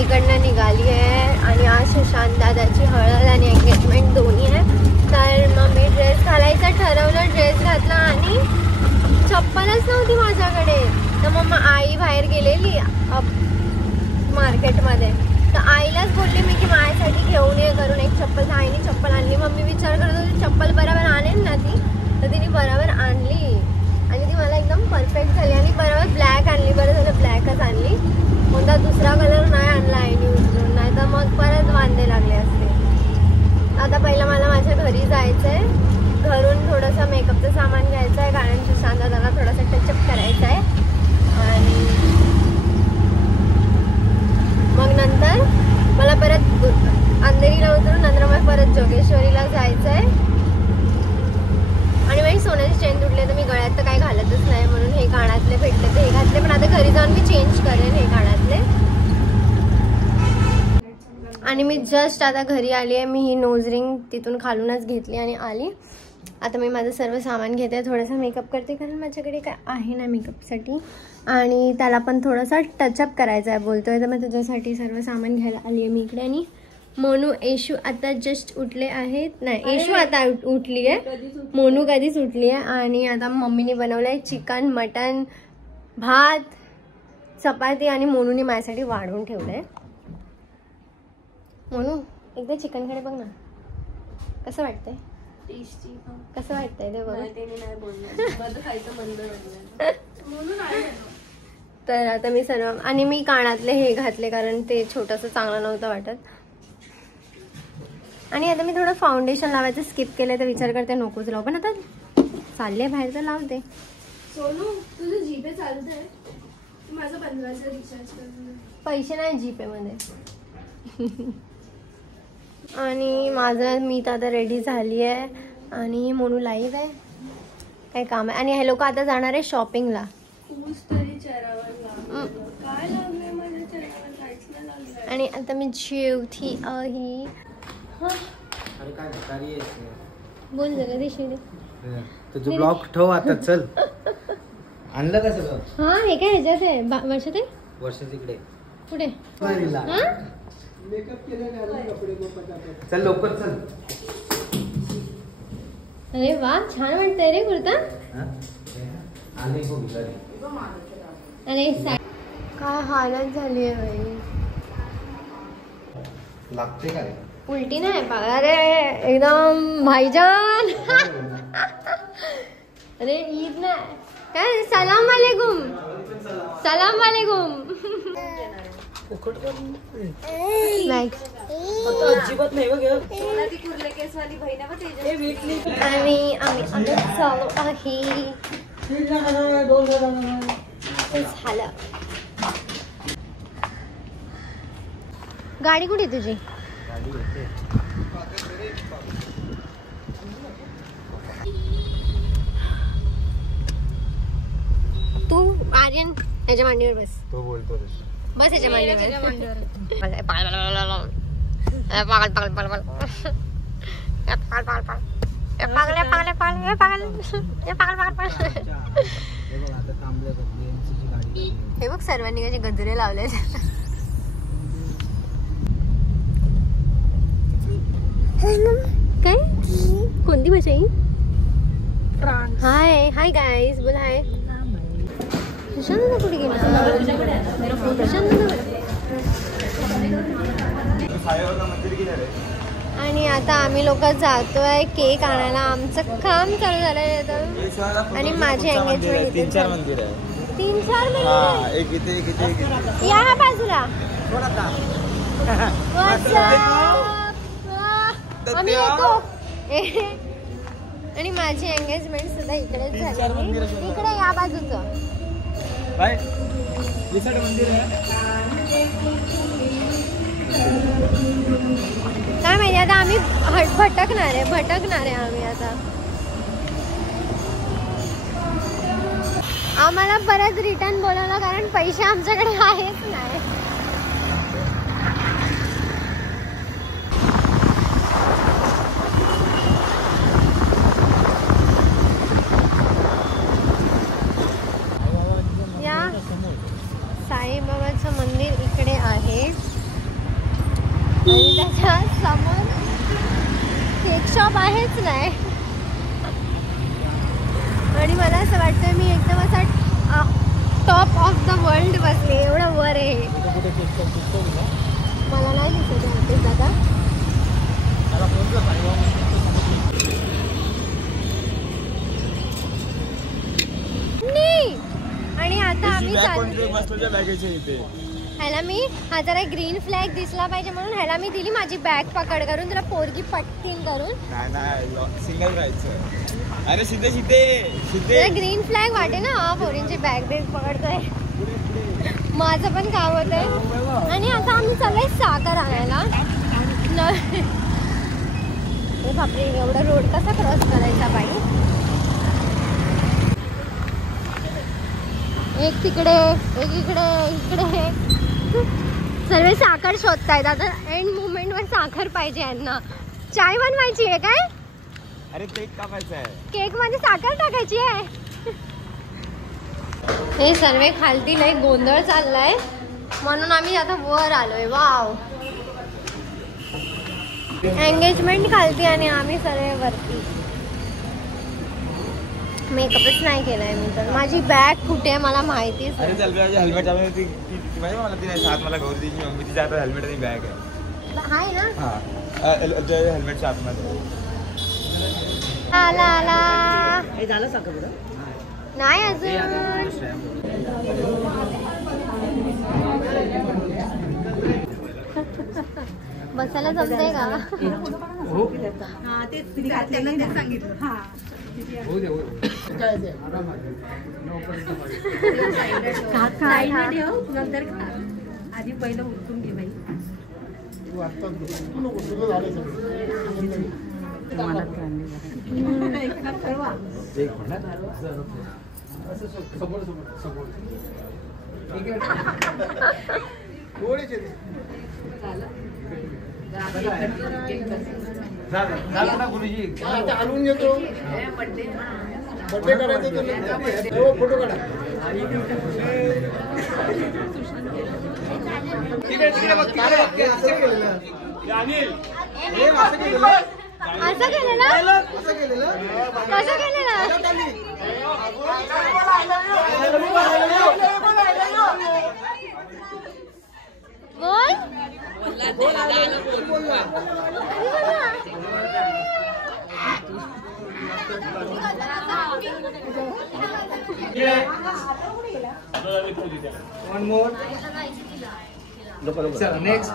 आईकडनं निघाली आहे आणि आज सुशांत दादाची हळद आणि एंगेजमेंट दोन्ही आहे. तर मग मी ड्रेस घालायचं ठरवलं, ड्रेस घातला आणि चप्पलच नव्हती माझ्याकडे. तर मग आई बाहेर गेलेली मार्केटमध्ये, तर आईलाच बोलली मी की माझ्यासाठी घेऊन ये करून एक चप्पल. तर आईने चप्पल आणली. मम्मी विचार करत होती चप्पल बरोबर आणेल ना ती, तर तिने बरोबर आणली आणि ती मला एकदम परफेक्ट झाली. आणि बरोबर ब्लॅक आणली. बरं झालं ब्लॅकच आणली, कोणता दुसरा कलर नाही आणला आईने उचलून, नाही तर मग परत वांदे लागले असते. आता पहिलं मला माझ्या घरी जायचं आहे, घरून थोडंसं मेकअपचं सामान घ्यायचं आहे कारण सुशांत दादाला थोडंसं टचअप करायचं आहे. आणि मग नंतर मला परत अंधेरीला उतरून नंतर मग परत जोगेश्वरीला जायचं आहे. आणि माझी सोन्याची चेन तुटले तर मी गळ्यात तर काही घालतच नाही, म्हणून हे कानातले भेटले तर हे घातले. पण आता घरी जाऊन मी चेंज करेन हे कानातले. आणि मी जस्ट आता घरी आली आहे. मी ही नोज रिंग तिथून खालूनच घेतली आणि आली. आता मी माझं सर्व सामान घेते, थोडंसं मेकअप करते कारण माझ्याकडे काय आहे ना मेकअपसाठी, आणि त्याला पण थोडासा टचअप करायचा आहे बोलतोय. तर मग त्याच्यासाठी सर्व सामान घ्यायला आली आहे मी इकडे. आणि मोनू येशू आता जस्ट उठले आहेत, नाही येशू आता उठली आहे, मोनू कधीच उठली आहे. आणि आता मम्मीने बनवलं आहे चिकन, मटन, भात, चपाती आणि मोनूने माझ्यासाठी वाढवून ठेवलं आहे. मोनू एकदा चिकनकडे बघ ना, कसं वाटतंय? कसं वाटतंय ते बघ. तर आता मी सर्व, आणि मी कानातले हे घातले कारण ते छोटंसं चांगलं नव्हतं वाटत. आणि आता मी थोडं फाउंडेशन लावायचं स्किप केलं, तर विचार करते नकोच लावू, पण आता चालले बाहेर तर लावते. सोनू तुझं जीपे चालत आहे? माझं 15चं रिचार्ज कर. पैसे नाही जीपे मध्ये. आणि मी तर आता रेडी झाली आहे आणि मोनू लाईव्ह आहे, काय काम आहे. आणि हे लोक आता जाणार आहे शॉपिंगला. आणि आता मी जेवती आहे. बोल जरा देशील तुझं ब्लॉग ठेव आता. चल आणलं का सगळं? हा हे काय ह्याच्यात आहे वर्षात आहे. वर्षात इकडे कुठे? चल लवकर चल. अरे वा छान वाटतंय रे कुर्ता. अरे काय हालत झाली आहे बाई. लागते का रे? उलटी नाही अरे एकदम भाईजान. अरे ईद नाही काय. सलाम वालेकुम. सलाम वालेकुम. अजिबात नाही बघ. आणि आम्ही आता चालू आहे. झालं. गाडी कुठे तुझी? तू आर्यन याच्या मांडीवर बस. तो बोलतो बस याच्या मांडीवर. हे बघ सर्वांनी कसे गजरे लावले. काय कोणती भाषा ही? हाय हाय गाईज बोल हाय. सुशांत कुठे गेला? आणि आता आम्ही लोक जातोय केक आणायला. आमचं काम चालू झालंय आणि माझी एंगेजमेंट 3-4 मंदिर आहे. 3-4 मंदिर. एक इथे एक इथे एक इथे. या बाजूला आम्ही येतो. आणि माझी एंगेजमेंट सुद्धा इकडेच झाली. इकडे या बाजूचं काय मंदिर आहे काय माहिती. आता आम्ही भटकणार आहे आम्ही आता. आम्हाला परत रिटर्न बोलवलं कारण पैसे आमच्याकडे आहेत नाही. साईबाबाचं मंदिर इकडे आहे टॉप आहेच नाही आणि मला असं वाटतं मी एकदम असा टॉप ऑफ द वर्ल्ड बसले, एवढं वर आहे. मला नाही दिसत आहे दादा. आणि आता आम्ही ह्याला मी हा जरा ग्रीन फ्लॅग दिसला पाहिजे म्हणून ह्याला मी दिली माझी बॅग पकड करून, तुला पोरगी पटकीन करून. सिंगल राहायचं. अरे सीधे सीधे सीधे ग्रीन फ्लॅग वाटे ना, हा पोरींची बॅग पकडतोय. माझं पण काम होतंय. आणि आता आम्ही चाललोय साखर आणायला. बापरे, एवढा रोड कसा क्रॉस करायचा बाई. एक तिकडे एक इकडे इकडे सर्व साखर शोधतायत. आता एंड मुवमेंट वर साखर पाहिजे यांना. चाय बनवायची आहे काय? अरे केक कापायचा आहे. केक मध्ये साखर टाकायची आहे. हे सर्व खालती लय गोंधळ चाललाय म्हणून आम्ही आता वर आलोय. वाव, एंगेजमेंट खालती आणि आम्ही सर्व वरती. मेकअपच नाही केलाय मी तर. माझी बॅग कुठे मला माहितीच नाही. अरे चल बे, हेल्मेट मला ती मला ती नाही साथ मला गौरी दिली मम्मी तिच्या हातात हेल्मेट आणि बॅग आहे. हाय ना. हां हेल्मेटच्या आतमध्ये. आला आला. हे झालं साखर बरं? नाही अजून. बसायला जमतंय का? आधी पहिलं उठून घे बाई. गुरुजी आणून घेतो. बर्थडे करायचं फोटो काढा. असं केलेलं? कसं केलेलं? One more. Next.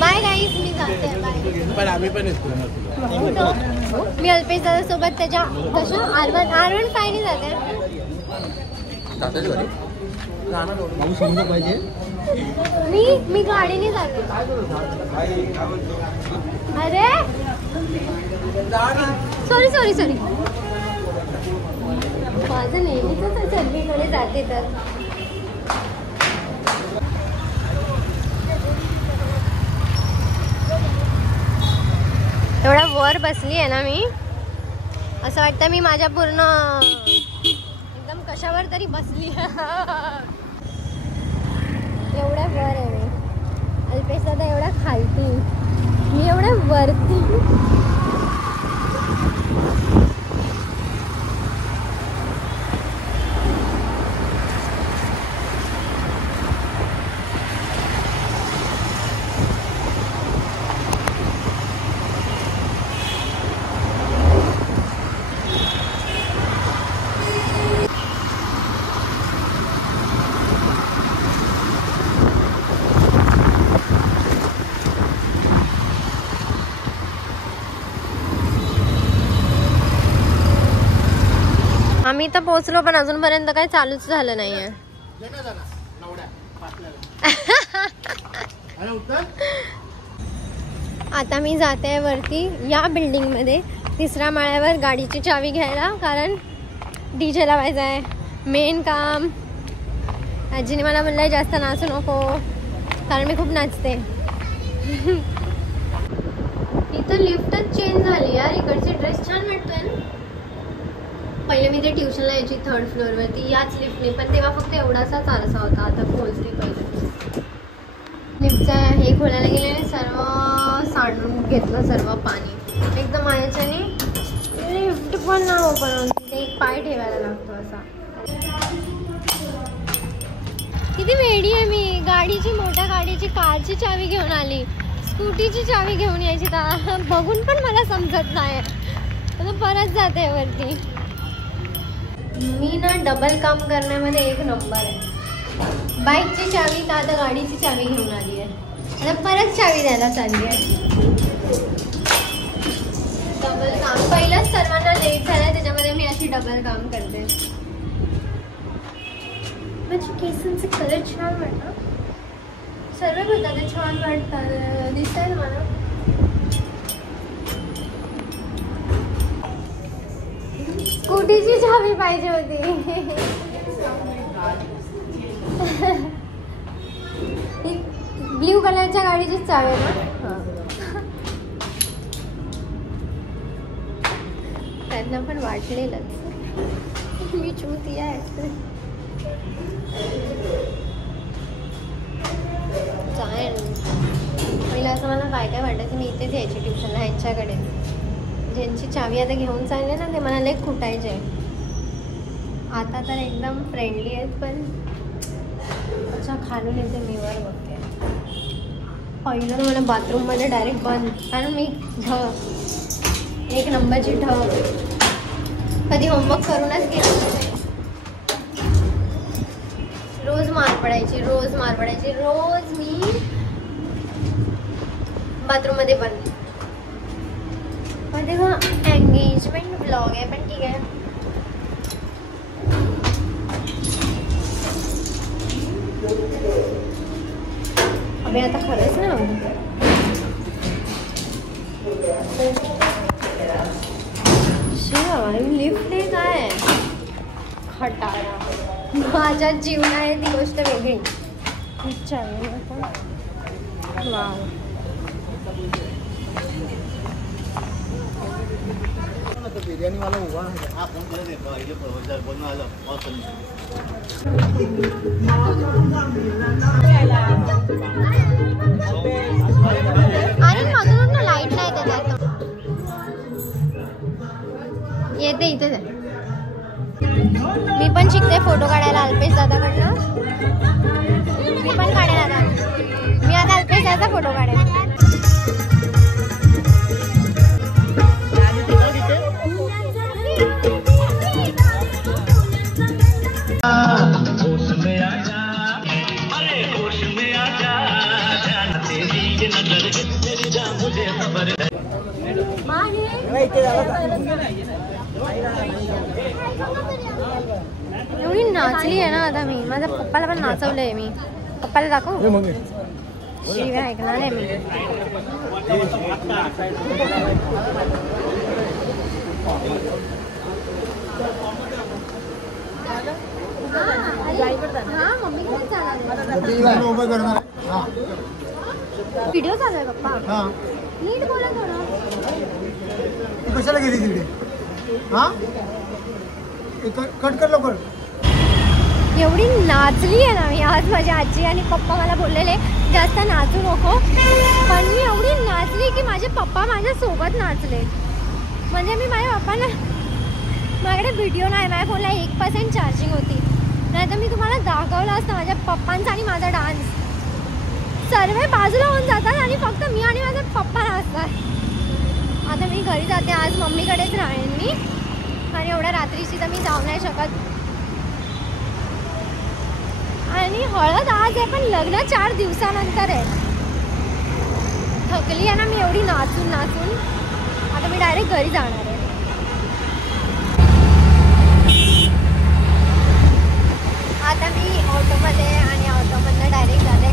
Bye guys, मी जाते. पण आम्ही पण येतो. मी अल्पेश दादा सोबत त्याच्या कशा R15 ने जाते. समजा पाहिजे. मी गाडीने जाते. अरे सॉरी माझं नेहमीच चर्बीकडे जाते तर. एवढा वर बसली आहे ना मी, असं वाटतं मी माझ्या पूर्ण एकदम कशावर तरी बसली. एवढ्या वर आहे मी. अल्पेश दादा एवढा खालती, मी एवढ्या वरती. आम्ही तर पोहोचलो पण अजूनपर्यंत काही चालूच झालं नाहीये. आता मी जाते वरती या बिल्डिंग मध्ये 3ऱ्या माळ्यावर गाडीची चावी घ्यायला, कारण डीजे लावायचा आहे. मेन काम. आजीने मला म्हणलंय जास्त नाचू नको, कारण मी खूप नाचते. इथं लिफ्टच चेंज झाली यार. इकडचे ड्रेस छान वाटतोय ना. पहिले मी ते ट्युशनला यायची 3rd फ्लोअरवरती याच लिफ्टने, पण तेव्हा फक्त एवढासाच आरसा होता. आता पोहोचते पहिले. लिफ्टचा हे खोलायला गेले, सर्व सांडून घेतलं सर्व पाणी. एकदम याच्याने लिफ्ट पण ना ओपन होती, ते एक पाय ठेवायला लागतो असा. किती वेडी आहे मी. गाडीची, मोठ्या गाडीची, कारची चावी घेऊन आली, स्कूटीची चावी घेऊन यायची, बघून पण मला समजत नाही. आता परत जाते वरती. मी ना डबल काम करण्यामध्ये एक नंबर आहे. बाईकची चावी तर आता गाडीची चावी घेऊन आली आहे, आता परत चावी द्यायला चालली आहे. डबल काम. पहिलंच सर्वांना लेट झालंय, त्याच्यामध्ये मी अशी डबल काम करते. माझी केसांचे कलर छान वाटतं. सर्व बोलतात ते छान वाटतात, दिसतंय मला. स्कूटीची चावी पाहिजे होती. ब्ल्यू कलरच्या गाडीचीच चावी ना. त्यांना पण वाटलेलंच मी चुती आहे. पहिलं असं मला काय काय वाटायचं, मी इथेच यायची ट्युशनला ह्यांच्याकडे. ज्यांची चावी आता घेऊन चालले ना, ते मला लई कुटायचे. आता तर एकदम फ्रेंडली आहेत, पण अच्छा खालून येते मी वर बघते. पहिलं तर मला बाथरूममध्ये डायरेक्ट बंद, कारण मी एक नंबरची कधी होमवर्क करूनच गेले. रोज मार पडायची, रोज मी बाथरूममध्ये बंद. मध्ये हा एंगेजमेंट ब्लॉग आहे, पण ठीक आहे. अबे आता खरंच ना लिफ्ट आहे काय खटारा. माझ्या जीवना आहे ती गोष्ट वेगळी. वाव. बिर्याणी वाला उभा अरे मधून ना लाईट नाही त्याच्यात. येते इथेच आहे. मी पण शिकते फोटो काढायला अल्पेश दादाकडनं. मी पण काढेल आता. मी आता अल्पेश दादाचा फोटो काढेल. एवढी नाचली आहे ना आता मी. माझ्या पप्पाला पण नाचवलंय मी. पप्पाला दाखव. शिव्या ऐकणार नाही मी. व्हिडिओ चालू आहे पप्पा. नीट बोला थोडं. कशाला गेली तिकडे? हा कट कर लवकर. एवढी नाचली आहे ना मी आज. माझी आजी आणि पप्पा मला बोललेले जास्त नाचू नको, पण मी एवढी नाचली की माझे पप्पा माझ्यासोबत नाचले. म्हणजे मी माझ्या पप्पांना, माझ्याकडे व्हिडिओ नाही, माझ्या फोनला 1% चार्जिंग होती, नाही तर मी तुम्हाला दाखवलं असतं माझ्या पप्पांचा आणि माझा डान्स. सर्व बाजूला होऊन जातात आणि फक्त मी आणि माझे पप्पा नाचतात. आता मी घरी जाते. आज मम्मीकडेच राहीन मी, आणि एवढ्या रात्रीची तर मी जाऊ नाही शकत. आणि हळद आज आहे, पण लग्न 4 दिवसानंतर आहे. थकली आहे ना मी एवढी नाचून नाचून. आता मी डायरेक्ट घरी जाणार आहे. आता मी ऑटोमध्ये, आणि ऑटोमधनं डायरेक्ट जाते